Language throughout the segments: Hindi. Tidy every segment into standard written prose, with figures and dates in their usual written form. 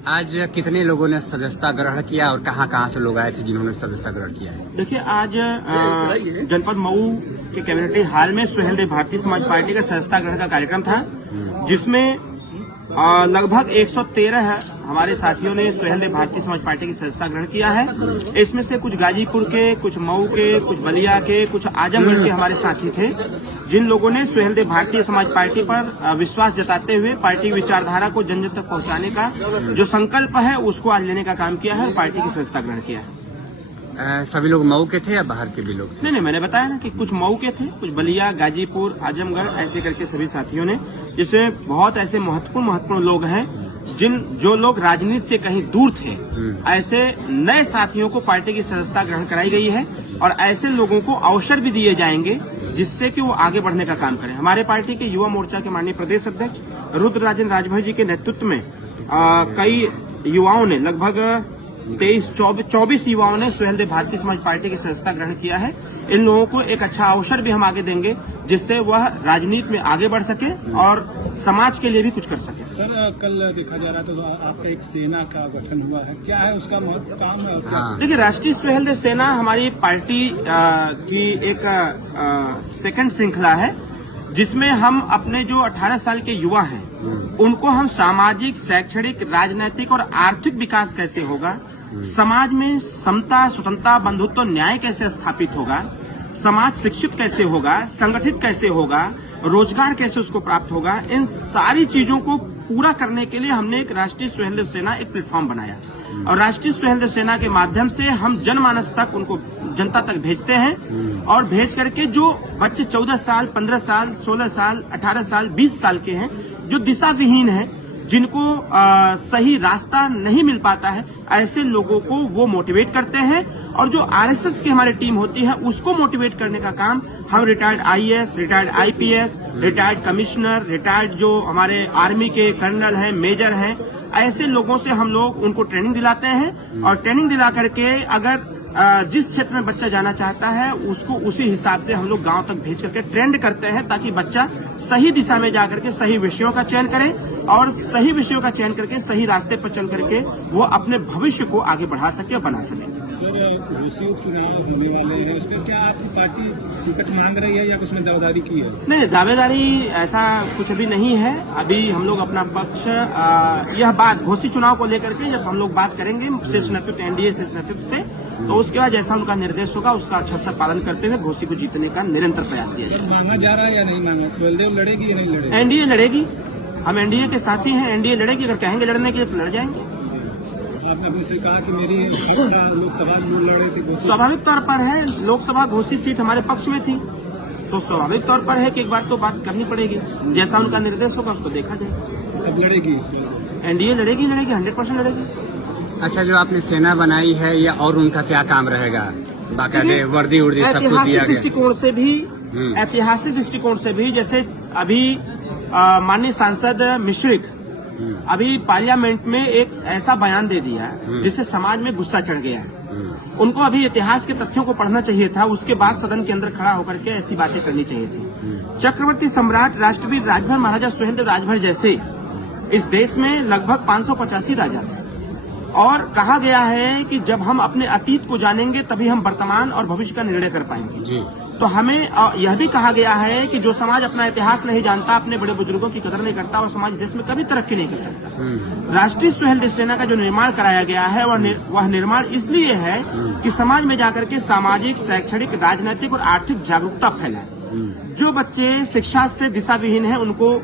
आज कितने लोगों ने सदस्यता ग्रहण किया और कहां से लोग आए थे जिन्होंने सदस्यता ग्रहण किया है? देखिए, आज जनपद मऊ के कम्युनिटी हॉल में सुहेलदेव भारतीय समाज पार्टी का सदस्यता ग्रहण का कार्यक्रम था, जिसमें लगभग 113 हमारे साथियों ने सुहेलदेव भारतीय समाज पार्टी की सदस्यता ग्रहण किया है। इसमें से कुछ गाजीपुर के, कुछ मऊ के, कुछ बलिया के, कुछ आजमगढ़ के हमारे साथी थे, जिन लोगों ने सुहेलदेव भारतीय समाज पार्टी पर विश्वास जताते हुए पार्टी की विचारधारा को जन जन तक पहुंचाने का जो संकल्प है उसको आज लेने का काम किया है और पार्टी की सदस्यता ग्रहण किया है। सभी लोग मऊ के थे या बाहर के भी लोग थे? नहीं, मैंने बताया ना कि कुछ मऊ के थे, कुछ बलिया, गाजीपुर, आजमगढ़, ऐसे करके सभी साथियों ने, जिसमें बहुत ऐसे महत्वपूर्ण लोग हैं जो लोग राजनीति से कहीं दूर थे, ऐसे नए साथियों को पार्टी की सदस्यता ग्रहण कराई गई है और ऐसे लोगों को अवसर भी दिए जाएंगे जिससे कि वो आगे बढ़ने का काम करें। हमारे पार्टी के युवा मोर्चा के माननीय प्रदेश अध्यक्ष रुद्रराजन राजभर जी के नेतृत्व में कई युवाओं ने, लगभग 24 युवाओं ने सुहेलदेव भारतीय समाज पार्टी की सदस्यता ग्रहण किया है। इन लोगों को एक अच्छा अवसर भी हम आगे देंगे जिससे वह राजनीति में आगे बढ़ सके और समाज के लिए भी कुछ कर सके। सर, कल देखा जा रहा था तो आपका एक सेना का गठन हुआ है, क्या है उसका महत्व, काम है? हाँ। देखिए, राष्ट्रीय सुहेलदेव सेना हमारी पार्टी की एक सेकंड श्रृंखला है, जिसमें हम अपने जो 18 साल के युवा हैं उनको हम सामाजिक, शैक्षणिक, राजनैतिक और आर्थिक विकास कैसे होगा, समाज में समता, स्वतंत्रता, बंधुत्व, न्याय कैसे स्थापित होगा, समाज शिक्षित कैसे होगा, संगठित कैसे होगा, रोजगार कैसे उसको प्राप्त होगा, इन सारी चीजों को पूरा करने के लिए हमने एक राष्ट्रीय सुहेलदेव सेना एक प्लेटफॉर्म बनाया और राष्ट्रीय सुहेलदेव सेना के माध्यम से हम जनमानस तक, उनको जनता तक भेजते हैं और भेज करके जो बच्चे 14 साल, 15 साल, 16 साल, 18 साल, 20 साल के हैं, जो दिशा विहीन है, जिनको सही रास्ता नहीं मिल पाता है, ऐसे लोगों को वो मोटिवेट करते हैं और जो आरएसएस की हमारी टीम होती है उसको मोटिवेट करने का काम हम retired IAS, retired IPS, retired commissioner, retired जो हमारे आर्मी के कर्नल हैं, मेजर हैं, ऐसे लोगों से हम लोग उनको ट्रेनिंग दिलाते हैं और ट्रेनिंग दिला करके अगर जिस क्षेत्र में बच्चा जाना चाहता है उसको उसी हिसाब से हम लोग गांव तक भेज करके ट्रेंड करते हैं ताकि बच्चा सही दिशा में जाकर के सही विषयों का चयन करे और सही विषयों का चयन करके सही रास्ते पर चल करके वो अपने भविष्य को आगे बढ़ा सके और बना सके। घोसी उपचुनाव होने वाले हैं, उसमें क्या आपकी पार्टी टिकट मांग रही है या उसमें दावेदारी की है? नहीं, दावेदारी ऐसा कुछ अभी नहीं है। अभी हम लोग अपना पक्ष यह बात घोसी चुनाव को लेकर के जब हम लोग बात करेंगे शीर्ष नेतृत्व, एनडीए शीर्ष नेतृत्व से, तो उसके बाद जैसा उनका निर्देश होगा उसका अच्छा से पालन करते हुए घोसी को जीतने का निरंतर प्रयास किया जाएगा। मांगा जा रहा है या नहीं मांगा? सुहेलदेव लड़ेगी या नहीं लड़ेगी? एनडीए लड़ेगी, हम एनडीए के साथी हैं, एनडीए लड़ेगी। अगर कहेंगे लड़ने के लिए तो लड़ जाएंगे। आपने अपने से कहा कि मेरी लोकसभा लड़े थी, स्वाभाविक तौर पर है, लोकसभा घोसी सीट हमारे पक्ष में थी तो स्वाभाविक तौर पर है कि एक बार तो बात करनी पड़ेगी, जैसा उनका निर्देश होगा उसको देखा जाएगा। तब लड़ेगी एनडीए लड़ेगी 100% लड़ेगी। अच्छा, जो आपने सेना बनाई है या और उनका क्या काम रहेगा? बाकायदे वर्दी उर्दी सब कुछ दिया गया? ऐतिहासिक दृष्टिकोण से भी जैसे अभी माननीय सांसद मिश्रिक अभी पार्लियामेंट में एक ऐसा बयान दे दिया जिससे समाज में गुस्सा चढ़ गया है। उनको अभी इतिहास के तथ्यों को पढ़ना चाहिए था, उसके बाद सदन के अंदर खड़ा होकर के ऐसी बातें करनी चाहिए थी। चक्रवर्ती सम्राट राष्ट्रवीर राजभर महाराजा सुहेलदेव राजभर जैसे इस देश में लगभग 585 राजा थे और कहा गया है कि जब हम अपने अतीत को जानेंगे तभी हम वर्तमान और भविष्य का निर्णय कर पाएंगे। तो हमें यह भी कहा गया है कि जो समाज अपना इतिहास नहीं जानता, अपने बड़े बुजुर्गों की कदर नहीं करता, और समाज देश में कभी तरक्की नहीं कर सकता। राष्ट्रीय सुहेलदेव सेना का जो निर्माण कराया गया है वह निर्माण इसलिए है कि समाज में जाकर के सामाजिक, शैक्षणिक, राजनैतिक और आर्थिक जागरूकता फैलाए। जो बच्चे शिक्षा से दिशा विहीन है उनको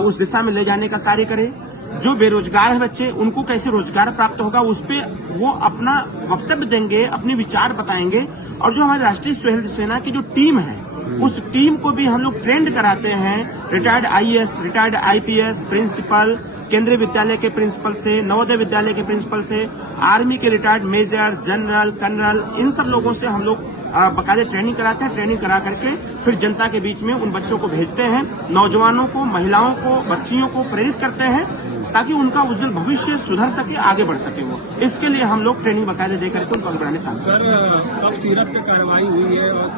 उस दिशा में ले जाने का कार्य करे। जो बेरोजगार है बच्चे, उनको कैसे रोजगार प्राप्त होगा उस पे वो अपना वक्तव्य देंगे, अपने विचार बताएंगे। और जो हमारी राष्ट्रीय सुहेलदेव सेना की जो टीम है उस टीम को भी हम लोग ट्रेंड कराते हैं। Retired IAS, retired IPS, principal, Kendriya Vidyalaya के प्रिंसिपल से, नवोदय विद्यालय के प्रिंसिपल से, आर्मी के रिटायर्ड मेजर, जनरल, कर्नल, इन सब लोगों से हम लोग बकायदे ट्रेनिंग कराते हैं। ट्रेनिंग करा करके फिर जनता के बीच में उन बच्चों को भेजते हैं, नौजवानों को, महिलाओं को, बच्चियों को प्रेरित करते हैं ताकि उनका उज्जवल भविष्य सुधर सके, आगे बढ़ सके। वो इसके लिए हम लोग ट्रेनिंग बकायदे दे करके उनको आगे बढ़ाने का। सर, अब सीरप पे कार्रवाई हुई है और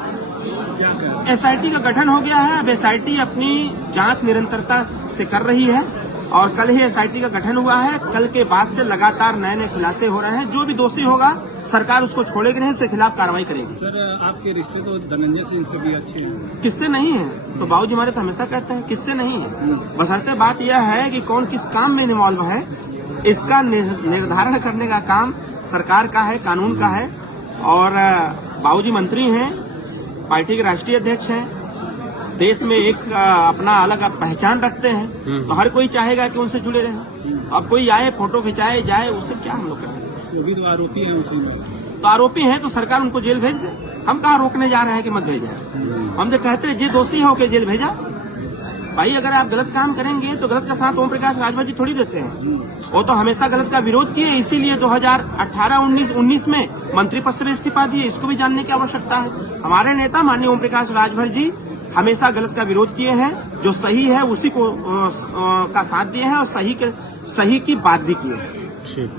क्या करें? एसआईटी का गठन हो गया है। अब एसआईटी अपनी जांच निरंतरता से कर रही है और कल ही एसआईटी का गठन हुआ है। कल के बाद से लगातार नए नए खुलासे हो रहे हैं। जो भी दोषी होगा सरकार उसको छोड़ेगी नहीं, उसके खिलाफ कार्रवाई करेगी। सर आपके रिश्ते तो धनंजय सिंह से भी अच्छे हैं। किससे नहीं है? तो बाबूजी हमारे तो हमेशा कहते हैं किससे नहीं है। बशर्ते बात यह है कि कौन किस काम में इन्वॉल्व है, इसका निर्धारण करने का काम सरकार का है, कानून का है। और बाबूजी मंत्री हैं, पार्टी के राष्ट्रीय अध्यक्ष हैं, देश में एक अपना अलग पहचान रखते हैं, तो हर कोई चाहेगा कि उनसे जुड़े रहें। अब कोई आए फोटो खिंचाए जाए, उससे क्या हम लोग कर सकते हैं? वो भी तो आरोपी हैं उसी में। तो आरोपी हैं तो सरकार उनको जेल भेज दे। हम कहाँ रोकने जा रहे हैं कि मत भेजा। हम तो कहते हैं जे दोषी हो के जेल भेजा। भाई अगर आप गलत काम करेंगे तो गलत का साथ ओम प्रकाश राजभर जी थोड़ी देते हैं। वो तो हमेशा गलत का विरोध किए, इसीलिए 2018-19 में मंत्री पद से इस्तीफा दिए। इसको भी जानने की आवश्यकता है। हमारे नेता माननीय ओम प्रकाश राजभर जी हमेशा गलत का विरोध किए हैं, जो सही है उसी को का साथ दिए हैं और सही की बात भी की है। ठीक।